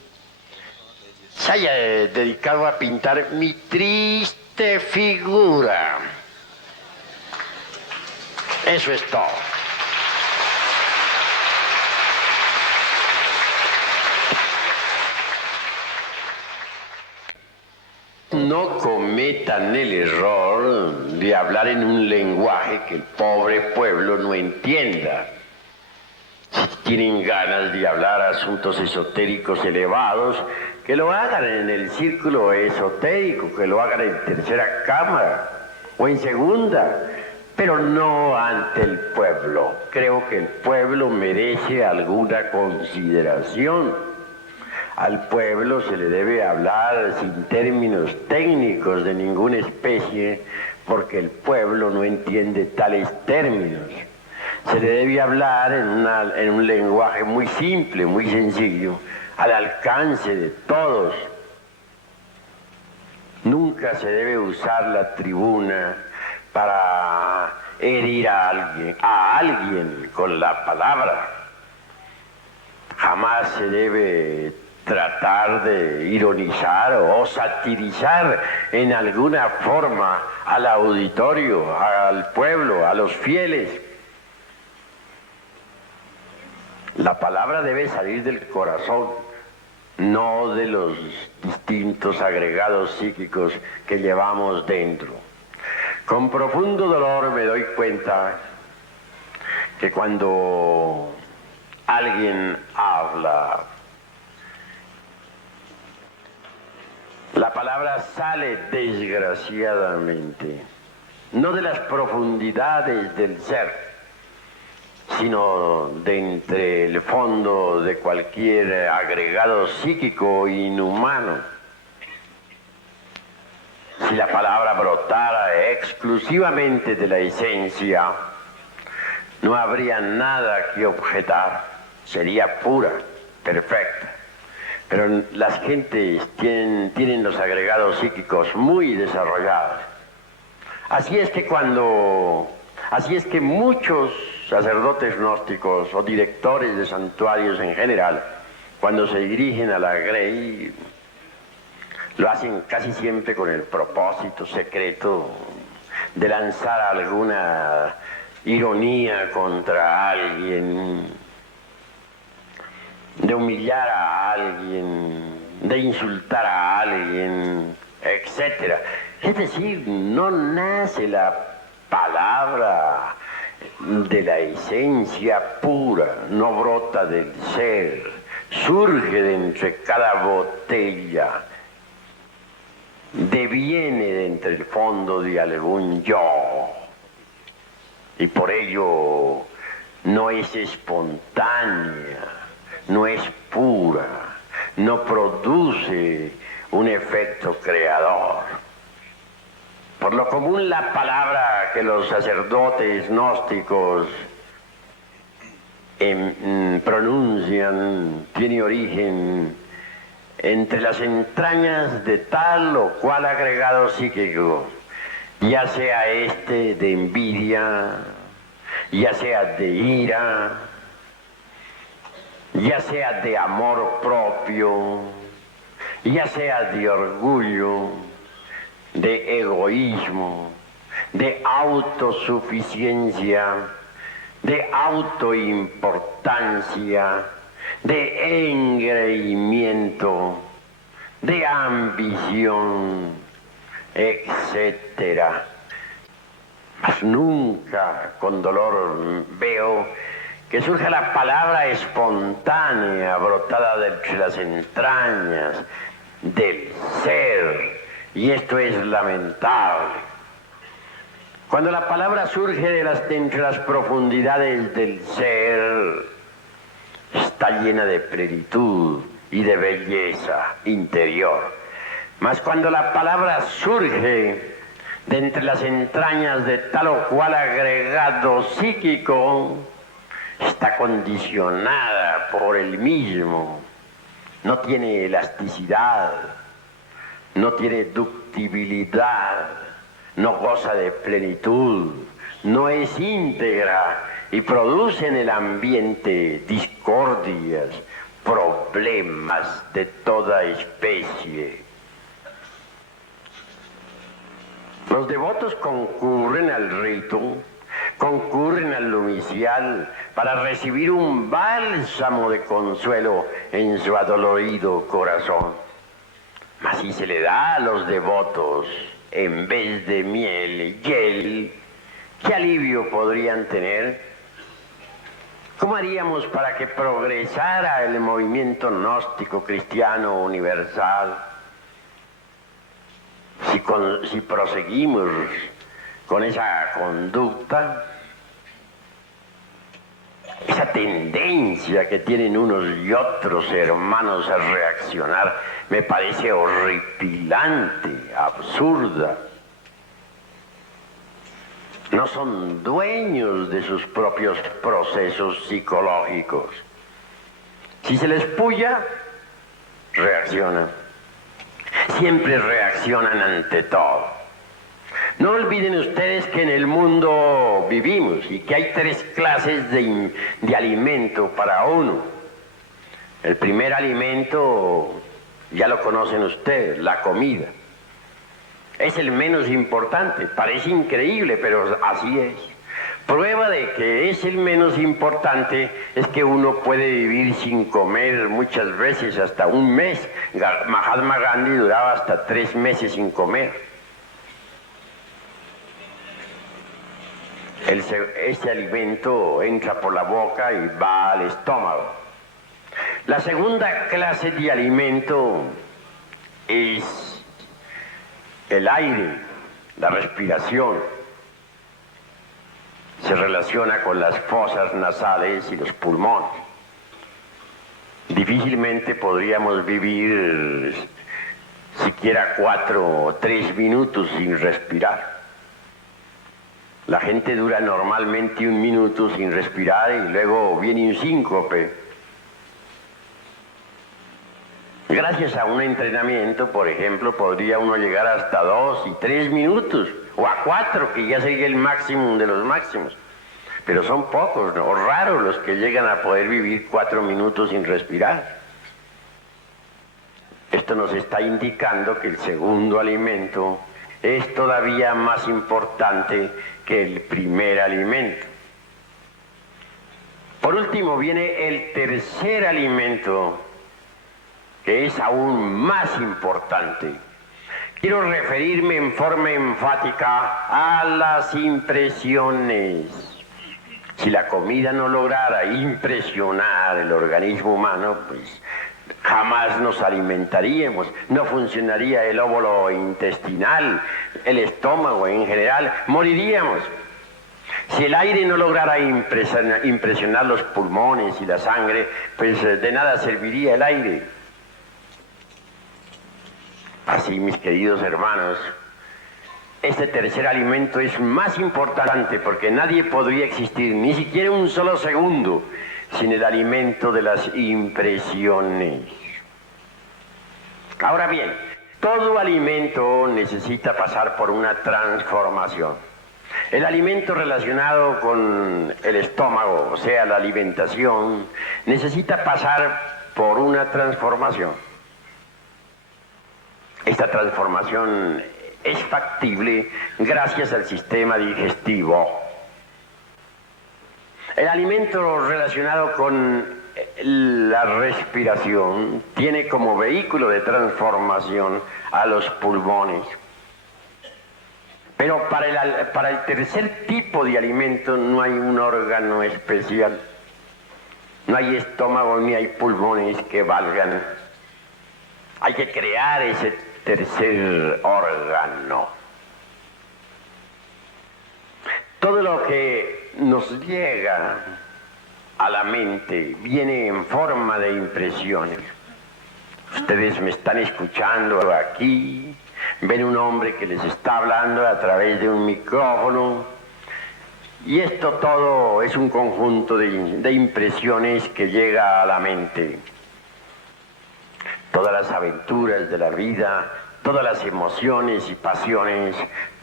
se haya dedicado a pintar mi triste figura. Eso es todo. No cometan el error de hablar en un lenguaje que el pobre pueblo no entienda. Si tienen ganas de hablar asuntos esotéricos elevados, que lo hagan en el círculo esotérico, que lo hagan en tercera cámara o en segunda, pero no ante el pueblo. Creo que el pueblo merece alguna consideración. Al pueblo se le debe hablar sin términos técnicos de ninguna especie, porque el pueblo no entiende tales términos. Se le debe hablar en un lenguaje muy simple, muy sencillo, al alcance de todos. Nunca se debe usar la tribuna para herir a alguien con la palabra. Jamás se debe tratar de ironizar o satirizar en alguna forma al auditorio, al pueblo, a los fieles. La palabra debe salir del corazón, no de los distintos agregados psíquicos que llevamos dentro. Con profundo dolor me doy cuenta que cuando alguien habla, la palabra sale desgraciadamente, no de las profundidades del ser, sino de entre el fondo de cualquier agregado psíquico inhumano. Si la palabra brotara exclusivamente de la esencia, no habría nada que objetar, sería pura, perfecta. Pero las gentes tienen los agregados psíquicos muy desarrollados. Así es que muchos sacerdotes gnósticos o directores de santuarios en general, cuando se dirigen a la Grey, lo hacen casi siempre con el propósito secreto de lanzar alguna ironía contra alguien, de humillar a alguien, de insultar a alguien, etc. Es decir, no nace la palabra de la esencia pura, no brota del ser, surge de entre cada botella, deviene de entre el fondo de algún yo, y por ello no es espontánea, no es pura, no produce un efecto creador. Por lo común, la palabra que los sacerdotes gnósticos pronuncian, tiene origen entre las entrañas de tal o cual agregado psíquico, ya sea este de envidia, ya sea de ira, ya sea de amor propio, ya sea de orgullo, de egoísmo, de autosuficiencia, de autoimportancia, de engreimiento, de ambición, etcétera. Mas nunca con dolor veo que surja la palabra espontánea, brotada de entre las entrañas del ser, y esto es lamentable. Cuando la palabra surge de entre las profundidades del ser, está llena de plenitud y de belleza interior. Mas cuando la palabra surge de entre las entrañas de tal o cual agregado psíquico, está condicionada por el mismo, no tiene elasticidad, no tiene ductibilidad, no goza de plenitud, no es íntegra y produce en el ambiente discordias, problemas de toda especie. Los devotos concurren al rito, concurren al lumicial para recibir un bálsamo de consuelo en su adolorido corazón. Mas si se le da a los devotos, en vez de miel, hiel, ¿qué alivio podrían tener? ¿Cómo haríamos para que progresara el movimiento gnóstico cristiano universal? Si proseguimos con esa conducta, esa tendencia que tienen unos y otros hermanos a reaccionar, me parece horripilante, absurda. No son dueños de sus propios procesos psicológicos. Si se les puya, reaccionan. Siempre reaccionan ante todo. No olviden ustedes que en el mundo vivimos y que hay tres clases de alimento para uno. El primer alimento, ya lo conocen ustedes, la comida. Es el menos importante, parece increíble, pero así es. Prueba de que es el menos importante es que uno puede vivir sin comer muchas veces hasta un mes. Mahatma Gandhi duraba hasta 3 meses sin comer. Ese alimento entra por la boca y va al estómago. La segunda clase de alimento es el aire, la respiración. Se relaciona con las fosas nasales y los pulmones. Difícilmente podríamos vivir siquiera 4 o 3 minutos sin respirar. La gente dura normalmente 1 minuto sin respirar y luego viene un síncope. Gracias a un entrenamiento, por ejemplo, podría uno llegar hasta 2 y 3 minutos, o a 4, que ya sería el máximo de los máximos. Pero son pocos, ¿no? O raros los que llegan a poder vivir 4 minutos sin respirar. Esto nos está indicando que el segundo alimento es todavía más importante que el primer alimento. Por último viene el tercer alimento, que es aún más importante. Quiero referirme en forma enfática a las impresiones. Si la comida no lograra impresionar el organismo humano, pues jamás nos alimentaríamos, no funcionaría el óvulo intestinal, el estómago en general, moriríamos. Si el aire no lograra impresionar los pulmones y la sangre, pues de nada serviría el aire. Así, mis queridos hermanos, este tercer alimento es más importante porque nadie podría existir, ni siquiera un solo segundo, sin el alimento de las impresiones. Ahora bien, todo alimento necesita pasar por una transformación. El alimento relacionado con el estómago, o sea, la alimentación, necesita pasar por una transformación. Esta transformación es factible gracias al sistema digestivo. El alimento relacionado con la respiración tiene como vehículo de transformación a los pulmones. Pero para el tercer tipo de alimento no hay un órgano especial. No hay estómago ni hay pulmones que valgan. Hay que crear ese tercer órgano. Todo lo que nos llega a la mente viene en forma de impresiones. Ustedes me están escuchando aquí, ven un hombre que les está hablando a través de un micrófono, y esto todo es un conjunto de impresiones que llega a la mente. Todas las aventuras de la vida, todas las emociones y pasiones,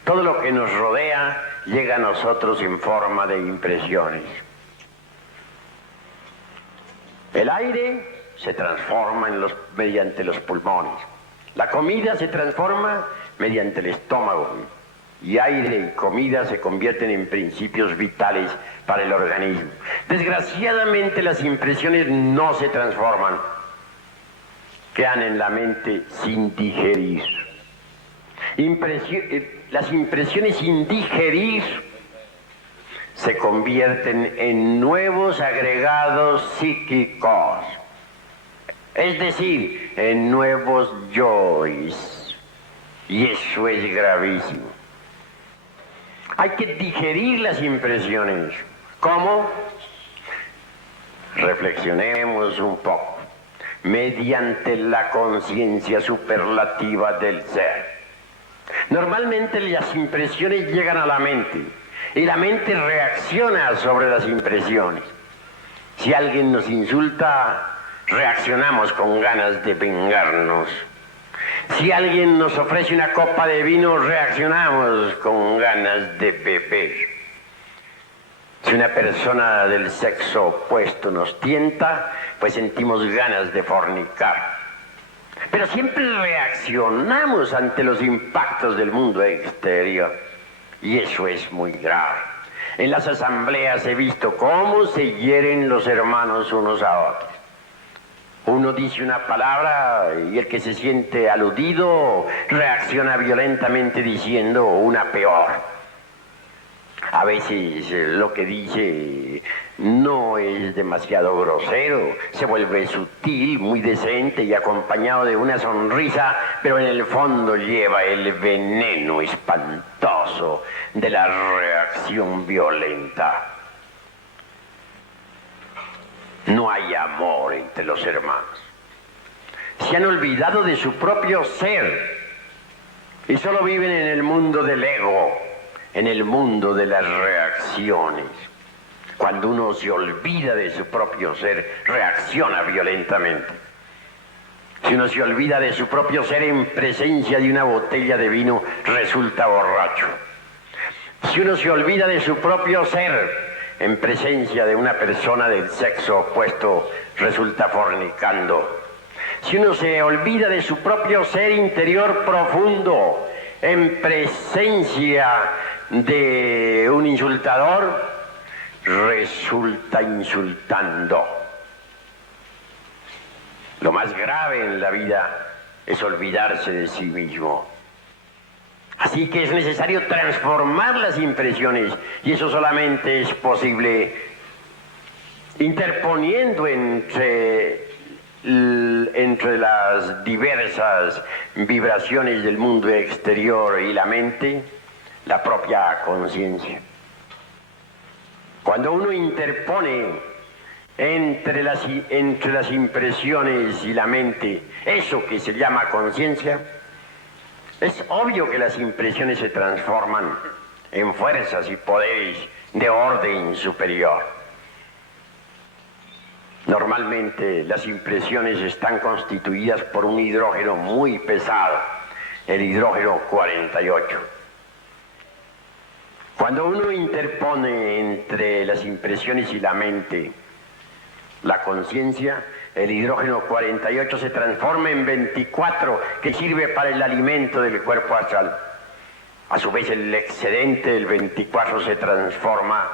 todo lo que nos rodea llega a nosotros en forma de impresiones. El aire se transforma mediante los pulmones. La comida se transforma mediante el estómago. Y aire y comida se convierten en principios vitales para el organismo. Desgraciadamente las impresiones no se transforman. Quedan en la mente sin digerir. Las impresiones sin digerir se convierten en nuevos agregados psíquicos, es decir, en nuevos yoes, y eso es gravísimo. Hay que digerir las impresiones. ¿Cómo? Reflexionemos un poco. Mediante la conciencia superlativa del ser. Normalmente las impresiones llegan a la mente y la mente reacciona sobre las impresiones. Si alguien nos insulta, reaccionamos con ganas de vengarnos. Si alguien nos ofrece una copa de vino, reaccionamos con ganas de beber. Si una persona del sexo opuesto nos tienta, pues sentimos ganas de fornicar. Pero siempre reaccionamos ante los impactos del mundo exterior. Y eso es muy grave. En las asambleas he visto cómo se hieren los hermanos unos a otros. Uno dice una palabra y el que se siente aludido reacciona violentamente diciendo una peor. A veces lo que dice no es demasiado grosero, se vuelve sutil, muy decente y acompañado de una sonrisa, pero en el fondo lleva el veneno espantoso de la reacción violenta. No hay amor entre los hermanos. Se han olvidado de su propio ser y solo viven en el mundo del ego, en el mundo de las reacciones. Cuando uno se olvida de su propio ser, reacciona violentamente. Si uno se olvida de su propio ser en presencia de una botella de vino, resulta borracho. Si uno se olvida de su propio ser en presencia de una persona del sexo opuesto, resulta fornicando. Si uno se olvida de su propio ser interior profundo en presencia de un insultador, resulta insultando. Lo más grave en la vida es olvidarse de sí mismo. Así que es necesario transformar las impresiones, y eso solamente es posible interponiendo entre las diversas vibraciones del mundo exterior y la mente, la propia conciencia. Cuando uno interpone entre las impresiones y la mente eso que se llama conciencia, es obvio que las impresiones se transforman en fuerzas y poderes de orden superior. Normalmente las impresiones están constituidas por un hidrógeno muy pesado, el hidrógeno 48. Cuando uno interpone entre las impresiones y la mente la conciencia, el hidrógeno 48 se transforma en 24, que sirve para el alimento del cuerpo astral. A su vez, el excedente del 24 se transforma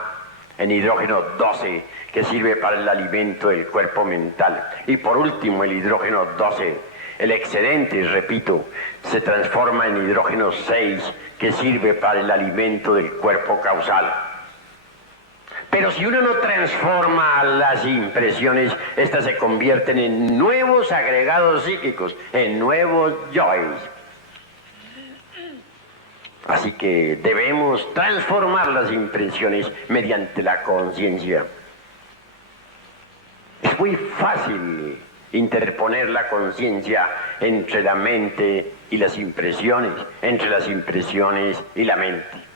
en hidrógeno 12, que sirve para el alimento del cuerpo mental. Y por último, el hidrógeno 12, el excedente, repito, se transforma en hidrógeno 6, que sirve para el alimento del cuerpo causal. Pero si uno no transforma las impresiones, estas se convierten en nuevos agregados psíquicos, en nuevos yoes. Así que debemos transformar las impresiones mediante la conciencia. Es muy fácil interponer la conciencia entre la mente y las impresiones, entre las impresiones y la mente.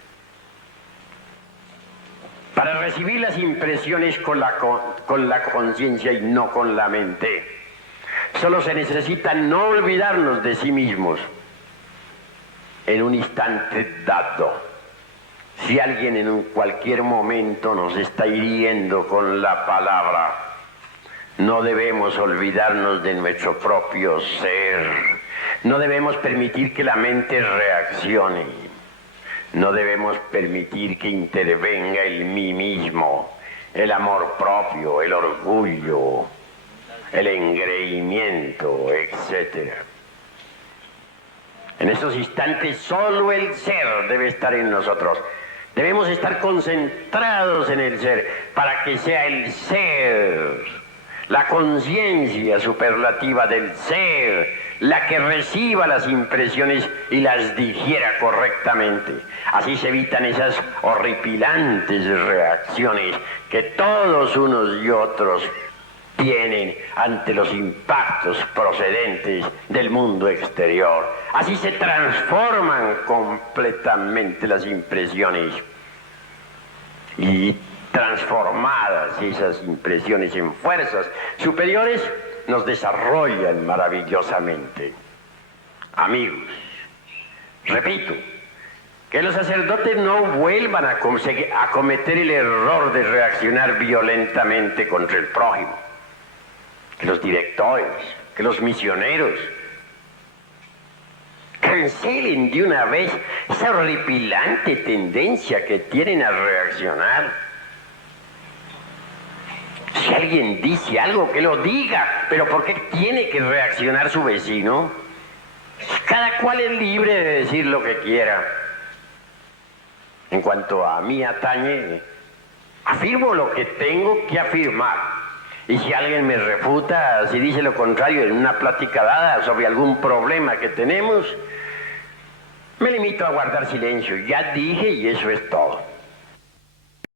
Para recibir las impresiones con la conciencia y no con la mente, solo se necesita no olvidarnos de sí mismos en un instante dado. Si alguien en cualquier momento nos está hiriendo con la palabra, no debemos olvidarnos de nuestro propio ser. No debemos permitir que la mente reaccione. No debemos permitir que intervenga el mí mismo, el amor propio, el orgullo, el engreimiento, etc. En estos instantes solo el ser debe estar en nosotros. Debemos estar concentrados en el ser para que sea el ser, la conciencia superlativa del ser, la que reciba las impresiones y las digiera correctamente. Así se evitan esas horripilantes reacciones que todos unos y otros tienen ante los impactos procedentes del mundo exterior. Así se transforman completamente las impresiones y transformadas esas impresiones en fuerzas superiores nos desarrollan maravillosamente. Amigos, repito, que los sacerdotes no vuelvan a cometer el error de reaccionar violentamente contra el prójimo, que los directores, que los misioneros cancelen de una vez esa horripilante tendencia que tienen a reaccionar. Si alguien dice algo, que lo diga, pero ¿por qué tiene que reaccionar su vecino? Cada cual es libre de decir lo que quiera. En cuanto a mí atañe, afirmo lo que tengo que afirmar. Y si alguien me refuta, si dice lo contrario en una plática dada sobre algún problema que tenemos, me limito a guardar silencio. Ya dije y eso es todo.